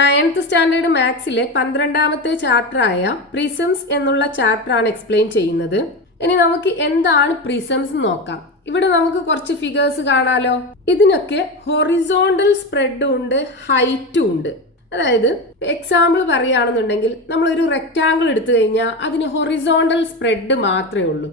9th standard മാത്സിലെ 12ാമത്തെ ചാപ്റ്ററായ prisms എന്നുള്ള ചാപ്റ്ററാണ് explain ചെയ്യുന്നത്. ഇനി നമുക്ക് എന്താണ് പ്രിസംസ് നോക്കാം. ഇവിടെ നമുക്ക് കുറച്ച് ഫിഗേഴ്സ് കാണാലോ. ഇതിനൊക്കെ ഹൊറിസോണ്ടൽ സ്പ്രെഡും ഉണ്ട്, ഹൈറ്റും ഉണ്ട്. അതായത് എക്സാമ്പിൾ പറയുകയാണെന്നുണ്ടെങ്കിൽ നമ്മളൊരു റെക്റ്റാങ്കിൾ എടുത്തു കഴിഞ്ഞാൽ അതിന് ഹൊറിസോണ്ടൽ സ്പ്രെഡ് മാത്രമേ ഉള്ളൂ.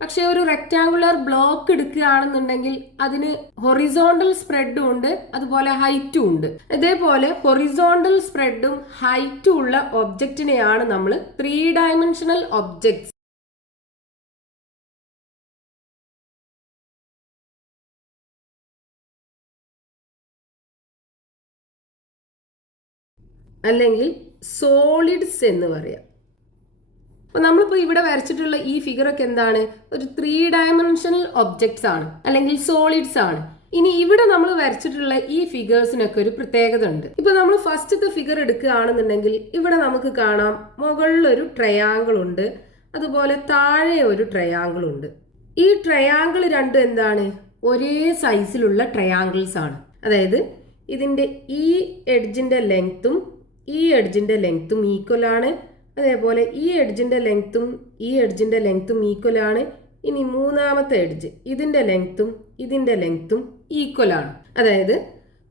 പക്ഷെ ഒരു റെക്റ്റാങ്കുലർ ബ്ലോക്ക് എടുക്കുകയാണെന്നുണ്ടെങ്കിൽ അതിന് ഹൊറിസോണ്ടൽ സ്പ്രെഡും ഉണ്ട്, അതുപോലെ ഹൈറ്റും ഉണ്ട്. ഇതേപോലെ ഹൊറിസോണ്ടൽ സ്പ്രെഡും ഹൈറ്റും ഉള്ള ഒബ്ജക്റ്റിനെയാണ് നമ്മൾ 3 ഡയമെൻഷണൽ ഒബ്ജക്ട്സ് അല്ലെങ്കിൽ സോളിഡ്സ് എന്ന് പറയാം. അപ്പോൾ നമ്മളിപ്പോൾ ഇവിടെ വരച്ചിട്ടുള്ള ഈ ഫിഗറൊക്കെ എന്താണ്? ഒരു 3 ഡയമെൻഷണൽ ഒബ്ജക്ട്സ് ആണ്, അല്ലെങ്കിൽ സോളിഡ്സ് ആണ്. ഇനി ഇവിടെ നമ്മൾ വരച്ചിട്ടുള്ള ഈ ഫിഗേഴ്സിനൊക്കെ ഒരു പ്രത്യേകത ഉണ്ട്. ഇപ്പൊ നമ്മൾ ഫസ്റ്റത്തെ ഫിഗർ എടുക്കുകയാണെന്നുണ്ടെങ്കിൽ ഇവിടെ നമുക്ക് കാണാം മുകളിലൊരു ട്രയാങ്കിൾ ഉണ്ട്, അതുപോലെ താഴെ ഒരു ട്രയാങ്കിൾ ഉണ്ട്. ഈ ട്രയാങ്കിൾ രണ്ടും എന്താണ്? ഒരേ സൈസിലുള്ള ട്രയാങ്കിൾസ് ആണ്. അതായത് ഇതിന്റെ ഈ എഡ്ജിന്റെ ലെങ്ത്തും ഈ എഡ്ജിന്റെ ലെങ്ത്തും ഈക്വൽ ആണ്. അതേപോലെ ഈ എഡ്ജിന്റെ ലെങ്ത്തും ഈക്വൽ ആണ്. ഇനി മൂന്നാമത്തെ എഡ്ജ് ഇതിന്റെ ലെങ്ത്തും ഈക്വൽ ആണ്. അതായത്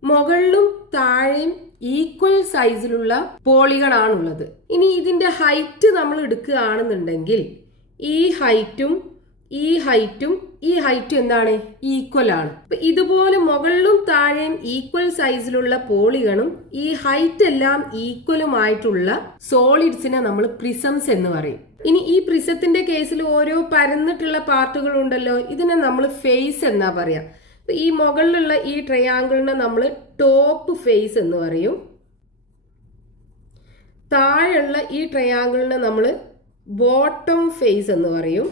മുകളിലും താഴെയും ഈക്വൽ സൈസിലുള്ള പോളിഗൺ ആണുള്ളത്. ഇനി ഇതിന്റെ ഹൈറ്റ് നമ്മൾ എടുക്കുകയാണെന്നുണ്ടെങ്കിൽ ഈ ഹൈറ്റും എന്താണ്? ഈക്വൽ ആണ്. അപ്പൊ ഇതുപോലെ മുകളിലും താഴെയും ഈക്വൽ സൈസിലുള്ള പോളിഗണും ഈ ഹൈറ്റ് എല്ലാം ഈക്വലുമായിട്ടുള്ള സോളിഡ്സിനെ നമ്മൾ പ്രിസംസ് എന്ന് പറയും. ഇനി ഈ പ്രിസത്തിന്റെ കേസിൽ ഓരോ പരന്നിട്ടുള്ള പാർട്ടുകൾ ഉണ്ടല്ലോ, ഇതിനെ നമ്മൾ ഫേസ് എന്നാ പറയാ. ഈ മുകളിലുള്ള ഈ ട്രയാങ്കിളിനെ നമ്മൾ ടോപ്പ് ഫേസ് എന്ന് പറയും. താഴെയുള്ള ഈ ട്രയാങ്കിളിനെ നമ്മൾ ബോട്ടം ഫേസ് എന്ന് പറയും.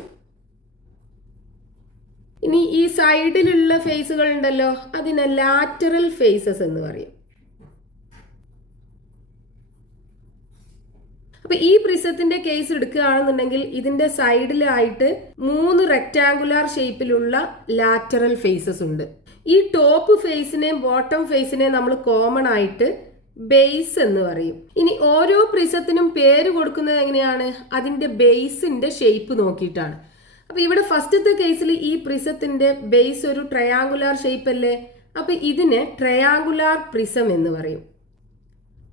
ഇനി ഈ സൈഡിലുള്ള ഫേസുകൾ ഉണ്ടല്ലോ, അതിനെ ലാറ്ററൽ ഫേസസ് എന്ന് പറയും. അപ്പൊ ഈ പ്രിസത്തിന്റെ കേസ് എടുക്കുകയാണെന്നുണ്ടെങ്കിൽ ഇതിന്റെ സൈഡിലായിട്ട് 3 റെക്റ്റാങ്കുലർ ഷേപ്പിലുള്ള ലാറ്ററൽ ഫേസസ് ഉണ്ട്. ഈ ടോപ്പ് ഫേസിനെയും ബോട്ടം ഫേസിനെയും നമ്മൾ കോമൺ ആയിട്ട് ബേസ് എന്ന് പറയും. ഇനി ഓരോ പ്രിസത്തിനും പേര് കൊടുക്കുന്നത് എങ്ങനെയാണ്? അതിന്റെ ബേസിന്റെ ഷേപ്പ് നോക്കിയിട്ടാണ്. അപ്പൊ ഇവിടെ ഫസ്റ്റത്തെ കേസിൽ ഈ പ്രിസത്തിന്റെ ബേസ് ഒരു ട്രയാങ്കുലാർ ഷേപ്പ് അല്ലേ? അപ്പൊ ഇതിനെ ട്രയാങ്കുലാർ പ്രിസം എന്ന് പറയും.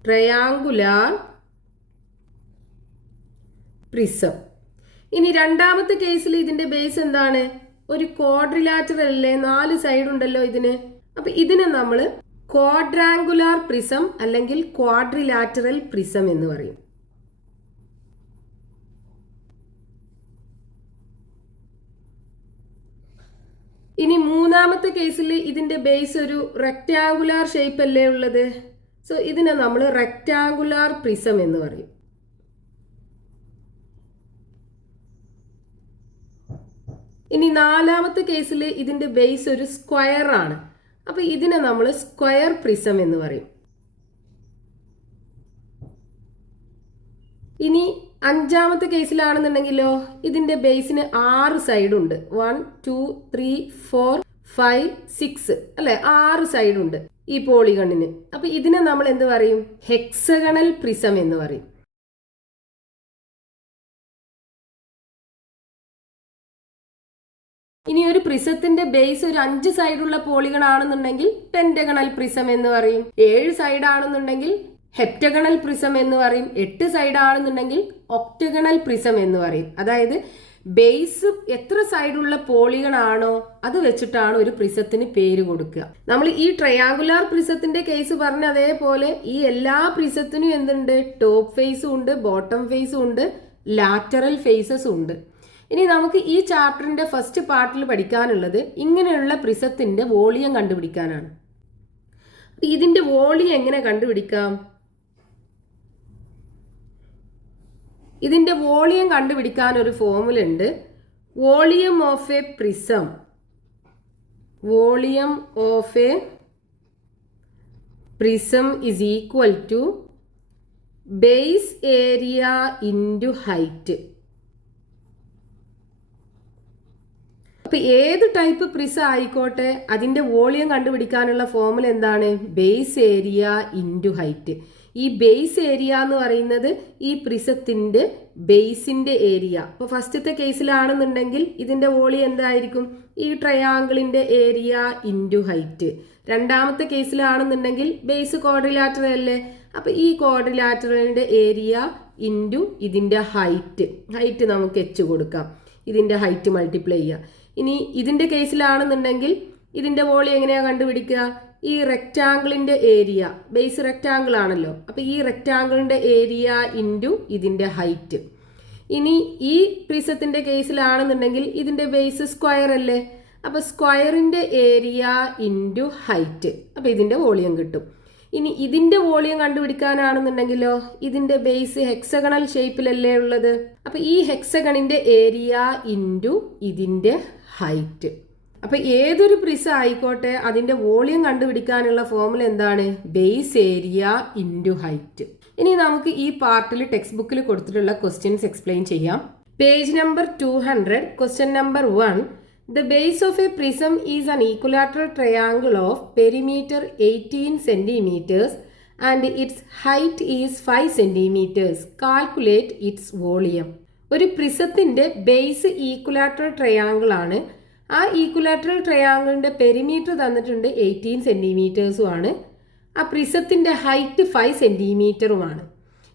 Triangular prism. ഇനി രണ്ടാമത്തെ കേസിൽ ഇതിന്റെ ബേസ് എന്താണ്? ഒരു ക്വാഡ്രിലാറ്ററൽ അല്ലേ? 4 സൈഡ് ഉണ്ടല്ലോ ഇതിന്. അപ്പൊ ഇതിനെ നമ്മൾ ക്വാഡ്രാങ്കുലാർ പ്രിസം അല്ലെങ്കിൽ ക്വാഡ്രിലാറ്ററൽ പ്രിസം എന്ന് പറയും. ഇനി മൂന്നാമത്തെ കേസിൽ ഇതിന്റെ ബേസ് ഒരു റെക്റ്റാങ്കുലാർ ഷേപ്പ് അല്ലേ ഉള്ളത്? സോ ഇതിനെ നമ്മൾ റെക്റ്റാങ്കുലാർ പ്രിസം എന്ന് പറയും. ഇനി നാലാമത്തെ കേസിൽ ഇതിന്റെ ബേസ് ഒരു സ്ക്വയർ ആണ്. അപ്പൊ ഇതിനെ നമ്മൾ സ്ക്വയർ പ്രിസം എന്ന് പറയും. ഇനി അഞ്ചാമത്തെ കേസിലാണെന്നുണ്ടെങ്കിലോ ഇതിന്റെ ബേസിന് 6 സൈഡ് ഉണ്ട്. 1 2 3 4 5 6 അല്ലെ? 6 സൈഡ് ഉണ്ട് ഈ പോളിഗണിന്. അപ്പൊ ഇതിനെ നമ്മൾ എന്ത് പറയും? ഹെക്സഗണൽ പ്രിസം എന്ന് പറയും. ഇനി ഒരു പ്രിസത്തിന്റെ ബേസ് ഒരു 5 സൈഡുള്ള പോളിഗൺ ആണെന്നുണ്ടെങ്കിൽ പെന്റഗണൽ പ്രിസം എന്ന് പറയും. 7 സൈഡ് ആണെന്നുണ്ടെങ്കിൽ ഹെപ്റ്റഗണൽ പ്രിസം എന്ന് പറയും. 8 സൈഡ് ആണെന്നുണ്ടെങ്കിൽ ഒക്ടഗണൽ പ്രിസം എന്ന് പറയും. അതായത് ബേസ് എത്ര സൈഡുള്ള പോളിഗൺ ആണോ അത് വെച്ചിട്ടാണ് ഒരു പ്രിസത്തിന് പേര് കൊടുക്കുക. നമ്മൾ ഈ ട്രയാങ്കുലാർ പ്രിസത്തിന്റെ കേസ് പറഞ്ഞ അതേപോലെ ഈ എല്ലാ പ്രിസത്തിനും എന്തുണ്ട്? ടോപ്പ് ഫേസും ഉണ്ട്, ബോട്ടം ഫേസും ഉണ്ട്, ലാറ്ററൽ ഫേസസും ഉണ്ട്. ഇനി നമുക്ക് ഈ ചാപ്റ്ററിന്റെ ഫസ്റ്റ് പാർട്ടിൽ പഠിക്കാനുള്ളത് ഇങ്ങനെയുള്ള പ്രിസത്തിന്റെ വോളിയം കണ്ടുപിടിക്കാനാണ്. ഇതിന്റെ വോളിയം എങ്ങനെ കണ്ടുപിടിക്കാം? ഇതിന്റെ വോളിയം കണ്ടുപിടിക്കാൻ ഒരു ഫോർമുല ഉണ്ട്. Volume of a prism is equal to base area into height. അപ്പൊ ഏത് ടൈപ്പ് പ്രിസം ആയിക്കോട്ടെ അതിന്റെ വോളിയം കണ്ടുപിടിക്കാനുള്ള ഫോർമുല എന്താണ്? Base area into height. ഈ ബേസ് ഏരിയ എന്ന് പറയുന്നത് ഈ പ്രിസത്തിന്റെ ബേസിന്റെ ഏരിയ. അപ്പോൾ ഫസ്റ്റത്തെ കേസിലാണെന്നുണ്ടെങ്കിൽ ഇതിന്റെ വോളിയം എന്തായിരിക്കും? ഈ ട്രയാങ്കിളിന്റെ ഏരിയ ഇൻറ്റു ഹൈറ്റ്. രണ്ടാമത്തെ കേസിലാണെന്നുണ്ടെങ്കിൽ ബേസ് ക്വാഡ്രിലാറ്ററൽ അല്ലേ, അപ്പൊ ഈ ക്വാഡ്രിലാറ്ററലിന്റെ ഏരിയ ഇൻറ്റു ഇതിന്റെ ഹൈറ്റ് നമുക്ക് h കൊടുക്കാം, ഇതിന്റെ ഹൈറ്റ് മൾട്ടിപ്ലൈ ചെയ്യുക. ഇനി ഇതിന്റെ കേസിലാണെന്നുണ്ടെങ്കിൽ ഇതിന്റെ വോളിയം എങ്ങനെയാ കണ്ടുപിടിക്കുക? ഈ റെക്റ്റാങ്കിളിന്റെ ഏരിയ, ബേസ് റെക്റ്റാങ്കിൾ ആണല്ലോ, അപ്പൊ ഈ റെക്റ്റാങ്കിളിന്റെ ഏരിയ ഇൻറ്റു ഇതിന്റെ ഹൈറ്റ്. ഇനി ഈ പ്രിസത്തിന്റെ കേസിലാണെന്നുണ്ടെങ്കിൽ ഇതിന്റെ ബേസ് സ്ക്വയർ അല്ലേ, അപ്പൊ സ്ക്വയറിന്റെ ഏരിയ ഇൻറ്റു ഹൈറ്റ്, അപ്പൊ ഇതിന്റെ വോളിയം കിട്ടും. ഇനി ഇതിന്റെ വോളിയം കണ്ടുപിടിക്കാനാണെന്നുണ്ടെങ്കിലോ ഇതിന്റെ ബേസ് ഹെക്സഗണൽ ഷേപ്പിലല്ലേ ഉള്ളത്, അപ്പൊ ഈ ഹെക്സഗണിന്റെ ഏരിയ ഇൻറ്റു ഇതിന്റെ ഹൈറ്റ്. അപ്പൊ ഏതൊരു പ്രിസ ആയിക്കോട്ടെ അതിന്റെ വോളിയം കണ്ടുപിടിക്കാനുള്ള ഫോർമുല എന്താണ്? Base area into height. ഇനി നമുക്ക് ഈ പാർട്ടിൽ ടെക്സ്റ്റ് ബുക്കിൽ കൊടുത്തിട്ടുള്ള ക്വസ്റ്റ്യൻസ് എക്സ്പ്ലെയിൻ ചെയ്യാം. Page number 200, question number 1. The base of a prism is an equilateral triangle of perimeter 18 centimeters and its height is 5 centimeters. Calculate its volume. ഒരു പ്രിസത്തിന്റെ base equilateral triangle ആണ്. ആ ഈക്വലാറ്ററൽ ട്രയാങ്കിളിന്റെ perimeter തന്നിട്ടുണ്ട് 18 സെന്റിമീറ്റേഴ്സുമാണ്. ആ പ്രിസത്തിന്റെ height 5 സെന്റിമീറ്ററുമാണ്.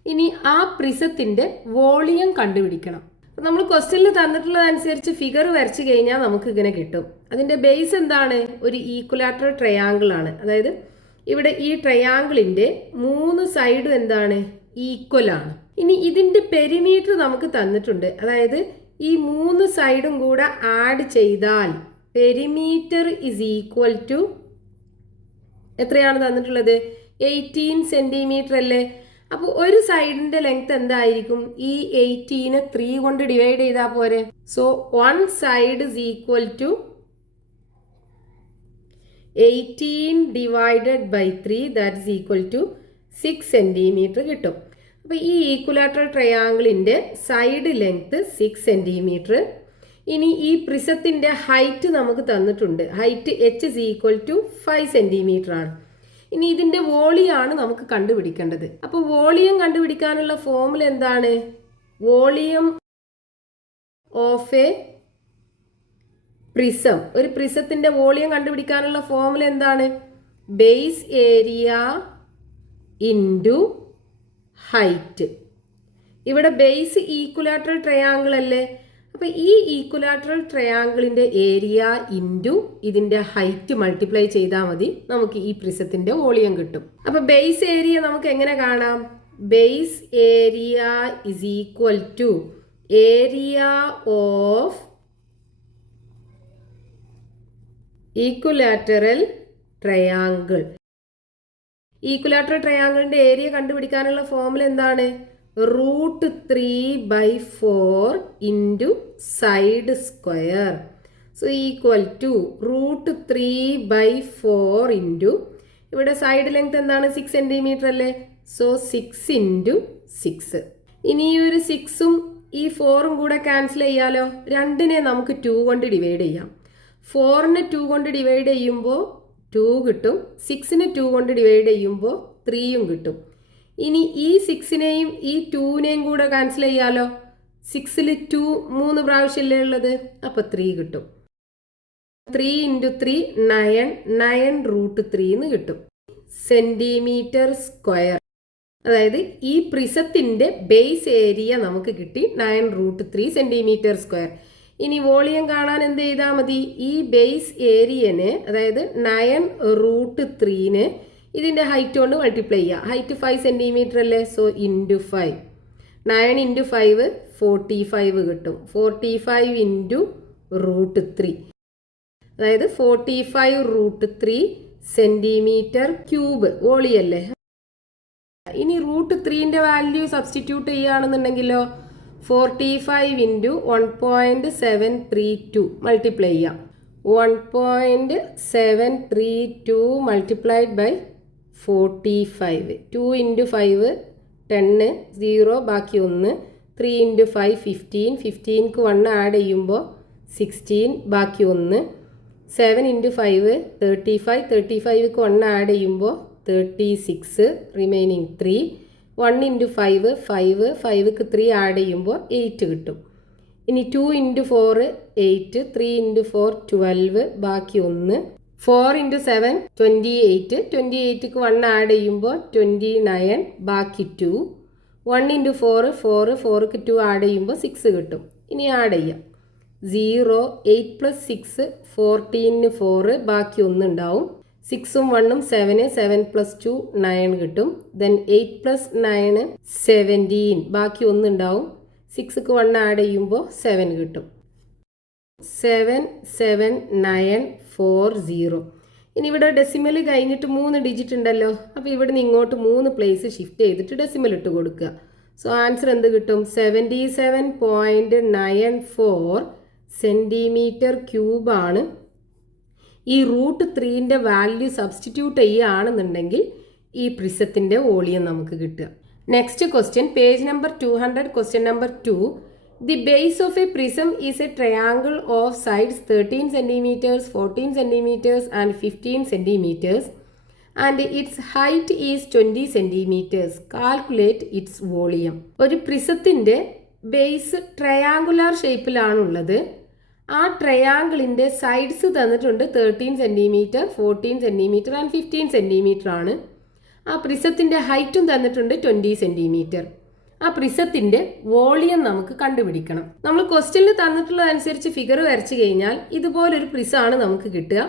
ഇനി ആ പ്രിസത്തിന്റെ volume കണ്ടുപിടിക്കണം. നമ്മൾ ക്വസ്റ്റ്യനിൽ തന്നിട്ടുള്ളതനുസരിച്ച് ഫിഗർ വരച്ചു കഴിഞ്ഞാൽ നമുക്ക് ഇങ്ങനെ കിട്ടും. അതിന്റെ ബേസ് എന്താണ്? ഒരു ഈക്വലാറ്ററൽ ട്രയാങ്കിൾ ആണ്. അതായത് ഇവിടെ ഈ ട്രയാങ്കിളിന്റെ 3 സൈഡും എന്താണ്? ഈക്വൽ ആണ്. ഇനി ഇതിന്റെ പെരിമീറ്റർ നമുക്ക് തന്നിട്ടുണ്ട്. അതായത് ഈ 3 സൈഡും കൂടെ ആഡ് ചെയ്താൽ പെരിമീറ്റർ ഇസ് ഈക്വൽ ടു എത്രയാണ് തന്നിട്ടുള്ളത്? 18 സെന്റിമീറ്റർ അല്ലേ. അപ്പോൾ ഒരു സൈഡിന്റെ ലെങ്ത് എന്തായിരിക്കും? ഈ 18 3 കൊണ്ട് ഡിവൈഡ് ചെയ്താൽ പോരെ. So 1 side is equal to 18 divided by 3, that is equal to 6 centimetre കിട്ടും. അപ്പോൾ ഈ ഈക്വലാറ്ററൽ ട്രയാങ്കിളിന്റെ സൈഡ് ലെങ്ത് 6 സെന്റിമീറ്റർ. ഇനി ഈ പ്രിസത്തിന്റെ ഹൈറ്റ് നമുക്ക് തന്നിട്ടുണ്ട്. Height h is equal to 5 centimetre ആണ്. ഇനി ഇതിന്റെ വോളിയാണ് നമുക്ക് കണ്ടുപിടിക്കേണ്ടത്. അപ്പോൾ വോളിയം കണ്ടുപിടിക്കാനുള്ള ഫോർമുല എന്താണ്? Volume of a prism. ഒരു പ്രിസത്തിന്റെ വോളിയം കണ്ടുപിടിക്കാനുള്ള ഫോർമുല എന്താണ്? Base area into height. ഇവിടെ ബേസ് ഈക്വലാറ്ററൽ ട്രയാങ്കിൾ അല്ലേ, അപ്പൊ ഈ ഈക്വലാറ്ററൽ ട്രയാങ്കിളിന്റെ ഏരിയ ഇൻറ്റു ഇതിന്റെ ഹൈറ്റ് മൾട്ടിപ്ലൈ ചെയ്താൽ മതി, നമുക്ക് ഈ പ്രിസത്തിന്റെ വോളിയം കിട്ടും. അപ്പൊ ബേസ് ഏരിയ നമുക്ക് എങ്ങനെ കാണാം? Base area is equal to area of equilateral triangle. Equilateral ട്രയാങ്കിളിന്റെ ഏരിയ കണ്ടുപിടിക്കാനുള്ള ഫോർമുല എന്താണ്? √3/4 into side square. So equal to √3/4 into ഇവിടെ സൈഡ് ലെങ്ത് എന്താണ്? 6 സെന്റിമീറ്റർ അല്ലേ. So 6 into 6. ഇനി ഈ ഒരു 6ഉം ഈ 4ഉം കൂടെ ക്യാൻസൽ ചെയ്യാലോ. 2നെ നമുക്ക് 2 കൊണ്ട് ഡിവൈഡ് ചെയ്യാം. 4നെ 2 കൊണ്ട് ഡിവൈഡ് ചെയ്യുമ്പോൾ 2 കിട്ടും. 6നെ 2 കൊണ്ട് ഡിവൈഡ് ചെയ്യുമ്പോൾ 3യും കിട്ടും. ഇനി ഈ 6നെയും ഈ 2നെയും കൂടെ ക്യാൻസൽ ചെയ്യാലോ. 6ൽ 2 3 പ്രാവശ്യമല്ലേ ഉള്ളത്, അപ്പോൾ 3 കിട്ടും. 3 ഇൻറ്റു 3 9 √3 എന്ന് കിട്ടും സെന്റിമീറ്റർ സ്ക്വയർ. അതായത് ഈ പ്രിസത്തിന്റെ ബേസ് ഏരിയ നമുക്ക് കിട്ടി 9 √3 സെന്റിമീറ്റർ സ്ക്വയർ. ഇനി വോളിയം കാണാൻ എന്ത് ചെയ്താൽ മതി? ഈ ബേസ് ഏരിയനെ, അതായത് 9 √3നെ ഇതിന്റെ ഹൈറ്റ് കൊണ്ട് മൾട്ടിപ്ലൈ ചെയ്യുക. ഹൈറ്റ് 5 സെന്റിമീറ്റർ അല്ലേ. So into 5. 9 ഇൻറ്റു 5 45 കിട്ടും. 45 ഇൻറ്റു √3, അതായത് 45 √3 സെന്റിമീറ്റർ ക്യൂബ് വോളിയല്ലേ. ഇനി √3ന്റെ വാല്യൂ സബ്സ്റ്റിറ്റ്യൂട്ട് ചെയ്യുകയാണെന്നുണ്ടെങ്കിലോ 45 ഇൻറ്റു 1.732 മൾട്ടിപ്ലൈ ചെയ്യാം. 1.732 മൾട്ടിപ്ലൈഡ് ബൈ 45. 2 ഇൻറ്റു 5 10, 0 ബാക്കി 1. 3 ഇൻറ്റു 5 15. 15ക്ക് 1 ആഡ് ചെയ്യുമ്പോൾ 16 ബാക്കി 1. 7 ഇൻറ്റു 5 35. 35ക്ക് 1 ആഡ് ചെയ്യുമ്പോൾ 36, റിമൈനിങ് 3. 1 ഇൻറ്റു 5, 5, 5ക്ക് 3 ആഡ് ചെയ്യുമ്പോൾ 8 കിട്ടും. ഇനി 2 ഇൻറ്റു 4 8, 3 ഇൻറ്റു 4 12, ബാക്കി 1. 4 ഇൻറ്റു 7 28, 28ക്ക് 1 ആഡ് ചെയ്യുമ്പോൾ 29, ബാക്കി 2. 1 ഇൻറ്റു 4 4, 4ക്ക് 2 ആഡ് ചെയ്യുമ്പോൾ 6 കിട്ടും. ഇനി ആഡ് ചെയ്യാം. 0, 8 പ്ലസ് 6 14, 4, ബാക്കി 1 ഉണ്ടാവും. 6ഉം 1ഉം 7, 7 പ്ലസ് 2 9 കിട്ടും. ദെൻ 8 പ്ലസ് 9 17, ബാക്കി 1 ഉണ്ടാവും. 6ക്ക് 1 ആഡ് ചെയ്യുമ്പോൾ 7 കിട്ടും. 7 7 9 4 0. ഇനി ഇവിടെ ഡെസിമൽ കഴിഞ്ഞിട്ട് 3 ഡിജിറ്റ് ഉണ്ടല്ലോ. അപ്പോൾ ഇവിടെ നിന്ന് ഇങ്ങോട്ട് 3 പ്ലേസ് ഷിഫ്റ്റ് ചെയ്തിട്ട് ഡെസിമൽ ഇട്ട് കൊടുക്കുക. സോ ആൻസർ എന്ത് കിട്ടും? 77.94 സെൻറ്റിമീറ്റർ ക്യൂബാണ്. ഈ √3ൻ്റെ വാല്യൂ സബ്സ്റ്റിറ്റ്യൂട്ട് ചെയ്യുകയാണെന്നുണ്ടെങ്കിൽ ഈ പ്രിസത്തിൻ്റെ വോളിയം നമുക്ക് കിട്ടുക. Next question, page number 200, question number 2. The base of a prism is A triangle of sides 13 centimetres, 14 centimetres and 15 centimetres and it's height is 20 centimetres. Calculate its volume. ഒരു പ്രിസത്തിൻ്റെ base triangular ഷേപ്പിലാണുള്ളത്. ആ ട്രയാങ്കിളിൻ്റെ sides തന്നിട്ടുണ്ട് 13 centimetre, 14 centimetre and 15 centimetre ആണ്. ആ പ്രിസത്തിൻ്റെ ഹൈറ്റും തന്നിട്ടുണ്ട് 20 centimetre. ആ പ്രിസത്തിൻ്റെ volume നമുക്ക് കണ്ടുപിടിക്കണം. നമ്മൾ ക്വസ്റ്റ്യനിൽ തന്നിട്ടുള്ളതനുസരിച്ച് ഫിഗർ വരച്ചു കഴിഞ്ഞാൽ ഇതുപോലൊരു പ്രിസമാണ് നമുക്ക് കിട്ടുക.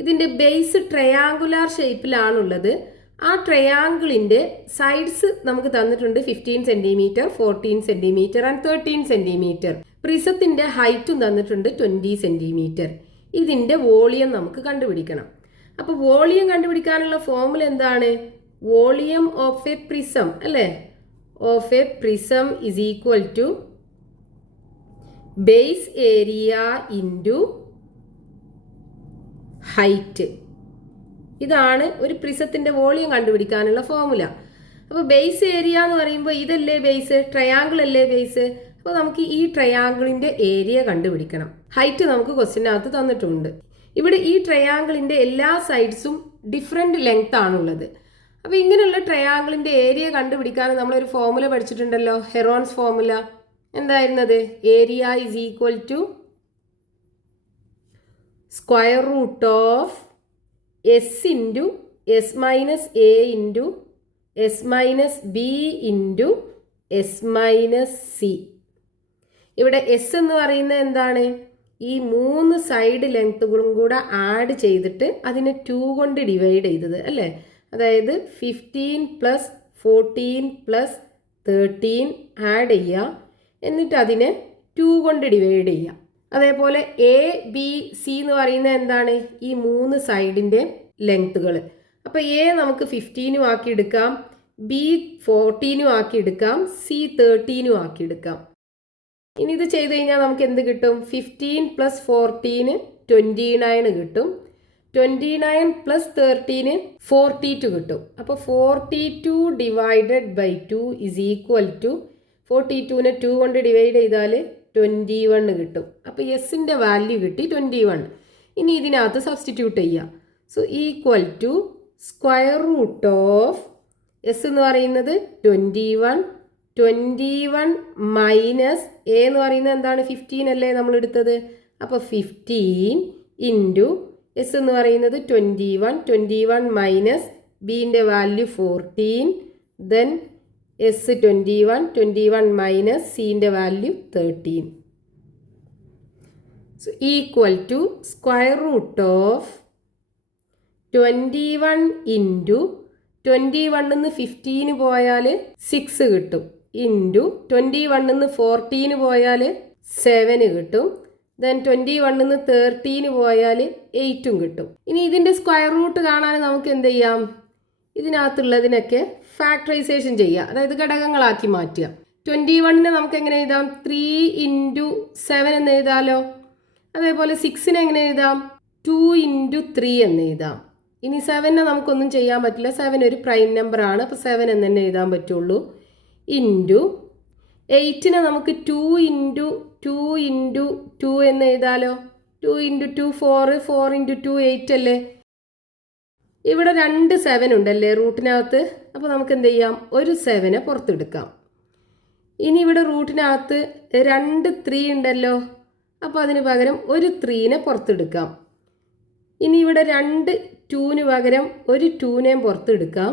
ഇതിൻ്റെ ബേസ് ട്രയാങ്കുലാർ ഷേപ്പിലാണുള്ളത്. ആ ട്രയാങ്കിളിൻ്റെ സൈഡ്സ് നമുക്ക് തന്നിട്ടുണ്ട് 15 സെൻറ്റിമീറ്റർ, 14 സെൻറ്റിമീറ്റർ ആൻഡ് 13 സെൻറ്റിമീറ്റർ. പ്രിസത്തിൻ്റെ ഹൈറ്റും തന്നിട്ടുണ്ട് 20 സെൻറ്റിമീറ്റർ. ഇതിൻ്റെ വോളിയം നമുക്ക് കണ്ടുപിടിക്കണം. അപ്പോൾ വോളിയം കണ്ടുപിടിക്കാനുള്ള ഫോർമുല എന്താണ്? വോളിയം ഓഫ് എ പ്രിസം അല്ലേ? Of a prism is equal to base area into height. ഇതാണ് ഒരു പ്രിസത്തിൻ്റെ വോളിയം കണ്ടുപിടിക്കാനുള്ള ഫോർമുല. അപ്പോൾ ബേസ് ഏരിയ എന്ന് പറയുമ്പോൾ ഇതല്ലേ ബേസ്, ട്രയാങ്കിൾ അല്ലേ ബേസ്. അപ്പോൾ നമുക്ക് ഈ ട്രയാങ്കിളിൻ്റെ ഏരിയ കണ്ടുപിടിക്കണം. ഹൈറ്റ് നമുക്ക് ക്വസ്റ്റ്യനകത്ത് തന്നിട്ടുണ്ട്. ഇവിടെ ഈ ട്രയാങ്കിളിൻ്റെ എല്ലാ സൈഡ്സും ഡിഫറെൻറ്റ് ലെങ്ത് ആണുള്ളത്. അപ്പോൾ ഇങ്ങനെയുള്ള ട്രയാങ്കിളിൻ്റെ ഏരിയ കണ്ടുപിടിക്കാൻ നമ്മളൊരു ഫോർമുല പഠിച്ചിട്ടുണ്ടല്ലോ, ഹെറോൺസ് ഫോർമുല. എന്തായിരുന്നത്? Area is equal to square root of S into S minus A into S minus B into S minus C. ഇവിടെ എസ് എന്ന് പറയുന്നത് എന്താണ്? ഈ 3 സൈഡ് ലെങ്ത്തുകളും കൂടെ ആഡ് ചെയ്തിട്ട് അതിനെ 2 കൊണ്ട് ഡിവൈഡ് ചെയ്തത് അല്ലേ? അതായത് 15 പ്ലസ് 14 പ്ലസ് 13 ആഡ് ചെയ്യുക, എന്നിട്ട് അതിനെ 2 കൊണ്ട് ഡിവൈഡ് ചെയ്യുക. അതേപോലെ എ ബി സി എന്ന് പറയുന്നത് എന്താണ്? ഈ 3 സൈഡിൻ്റെ ലെങ്ത്തുകൾ. അപ്പോൾ എ നമുക്ക് 15 ആക്കി എടുക്കാം, ബി 14 ആക്കി എടുക്കാം, സി 13 ആക്കി എടുക്കാം. ഇനി ഇത് ചെയ്ത് കഴിഞ്ഞാൽ നമുക്ക് എന്ത് കിട്ടും? 15 പ്ലസ് 14 29 കിട്ടും. 29 പ്ലസ് 13 42 കിട്ടും. അപ്പോൾ 42 divided by 2 is equal to 42നെ 2 കൊണ്ട് ഡിവൈഡ് ചെയ്താൽ 21 കിട്ടും. അപ്പോൾ എസിൻ്റെ വാല്യൂ കിട്ടി 21. ഇനി ഇതിനകത്ത് സബ്സ്റ്റിറ്റ്യൂട്ട് ചെയ്യുക. So equal to square root of S എന്ന് പറയുന്നത് 21 മൈനസ് എ എന്ന് പറയുന്നത് എന്താണ്? 15 അല്ലേ നമ്മൾ എടുത്തത്. അപ്പോൾ 15 ഇൻറ്റു എസ് എന്ന് പറയുന്നത് 21 മൈനസ് ബിൻ്റെ വാല്യൂ 14, ദെൻ എസ് 21 മൈനസ് സിൻ്റെ value 13. So equal to square root of 21 into 21 നിന്ന് 15 പോയാൽ 6 കിട്ടും, ഇൻറ്റു 21 നിന്ന് 14 പോയാൽ 7 കിട്ടും, ദെൻ 21 നിന്ന് 13 പോയാൽ 8 കിട്ടും. ഇനി ഇതിൻ്റെ സ്ക്വയർ റൂട്ട് കാണാൻ നമുക്ക് എന്ത് ചെയ്യാം? ഇതിനകത്തുള്ളതിനൊക്കെ ഫാക്ടറൈസേഷൻ ചെയ്യുക, അതായത് ഘടകങ്ങളാക്കി മാറ്റുക. 21നെ നമുക്ക് എങ്ങനെ എഴുതാം? 3 ഇൻറ്റു 7 എന്ന് എഴുതാമല്ലോ. അതേപോലെ 6നെ എങ്ങനെ എഴുതാം? 2 ഇൻറ്റു 3 എന്ന് എഴുതാം. ഇനി 7നെ നമുക്കൊന്നും ചെയ്യാൻ പറ്റില്ല, 7 ഒരു പ്രൈം നമ്പർ ആണ്, അപ്പോൾ 7 എന്ന് തന്നെ എഴുതാൻ പറ്റുള്ളൂ. ഇൻറ്റു 8നെ നമുക്ക് 2 ഇൻറ്റു 2 എന്ന് എഴുതാമല്ലോ. 2 ഇൻറ്റു 2 4 ഇൻറ്റു 2 8 അല്ലേ. ഇവിടെ 2 7 ഉണ്ടല്ലേ റൂട്ടിനകത്ത്. അപ്പോൾ നമുക്ക് എന്ത് ചെയ്യാം, ഒരു 7 പുറത്തെടുക്കാം. ഇനി ഇവിടെ റൂട്ടിനകത്ത് 2 3 ഉണ്ടല്ലോ, അപ്പോൾ അതിന് പകരം ഒരു 3 പുറത്തെടുക്കാം. ഇനി ഇവിടെ 2 2 പകരം ഒരു 2 പുറത്തെടുക്കാം.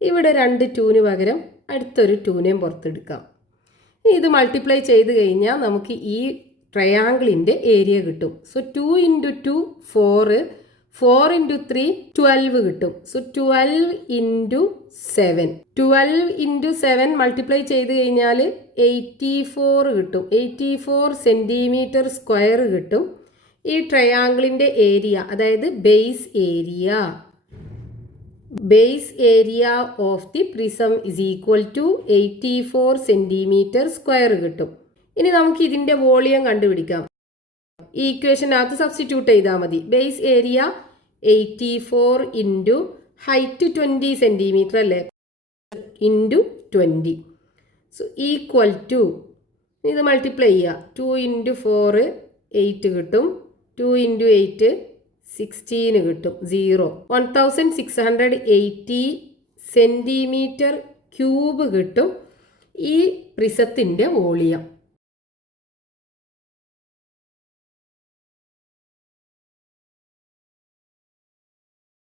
ഇവിടെ 2 2 പകരം അടുത്തൊരു 2 പുറത്തെടുക്കാം. ഇനി ഇത് മൾട്ടിപ്ലൈ ചെയ്ത് കഴിഞ്ഞാൽ നമുക്ക് ഈ ട്രയാങ്കിളിൻ്റെ ഏരിയ കിട്ടും. സോ 2 × 2 4, 4 × 3 12 കിട്ടും. സോ 12 × 7, 12 × 7 മൾട്ടിപ്ലൈ ചെയ്ത് കഴിഞ്ഞാൽ 84 കിട്ടും. 84 സെൻറ്റിമീറ്റർ സ്ക്വയർ കിട്ടും. ഈ ട്രയാങ്കിളിൻ്റെ ഏരിയ, അതായത് base area of the prism is equal to 84 centimetre square കിട്ടും. ഇനി നമുക്ക് ഇതിൻ്റെ വോളിയം കണ്ടുപിടിക്കാം. ഈ ഇക്വേഷനകത്ത് സബ്സ്റ്റിറ്റ്യൂട്ട് ചെയ്താൽ മതി. Base area 84 into height 20 centimetre അല്ലേ, ഇൻറ്റു 20. സോ ഈക്വൽ ടു, ഇത് മൾട്ടിപ്ലൈ ചെയ്യുക. 2 × 4 8 കിട്ടും. 2 × 8 16 കിട്ടും. 0 1680 സെൻറ്റിമീറ്റർ ക്യൂബ് കിട്ടും ഈ പ്രിസത്തിൻ്റെ വോളിയം.